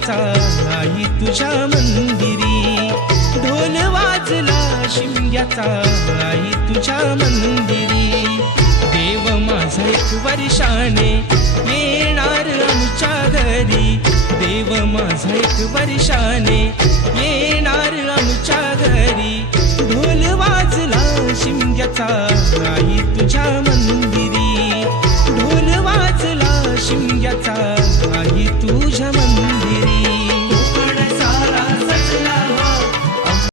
शिमग्याचा आई तुझ्या मंदिरी, ढोल वाजला शिमग्याचा आई तुझ्या मंदिरी. देव माझा एक वर्षाने येणार आमच्या घरी, देव माझा एक वर्षाने येणार आमच्या घरी. ढोल वाजला शिमग्याचा